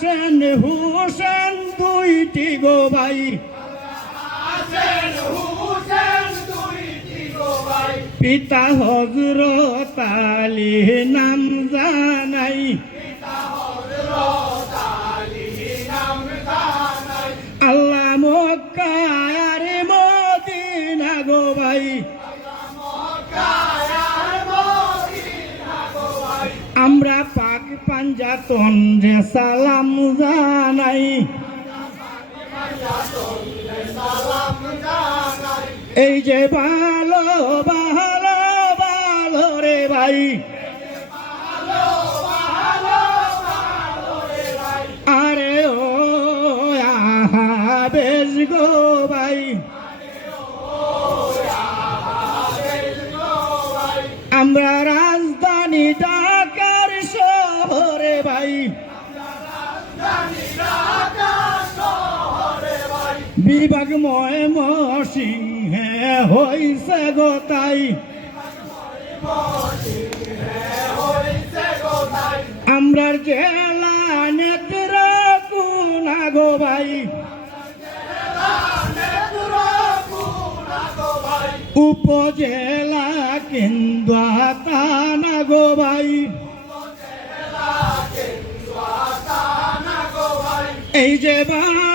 হাসেন হুসেন দুইটি গো ভাই। পিতা হজরত আলী নাম জানাই। আল্লাহ মক্কায় আর মদিনা গো ভাই। আমরা পাক পাঞ্জাতন যে সালাম জানাই। এই যে ভালো ভালো ভালো রে ভাই। আরে ও বেশ গো ভাই। আমরা রাজধানী বিভাগময় মসিংহে হইছে গো তাই। আমরার জেলা নেত্র কুনা গো ভাই। উপজেলা কেন্দ্র গো ভাই। এই যে বা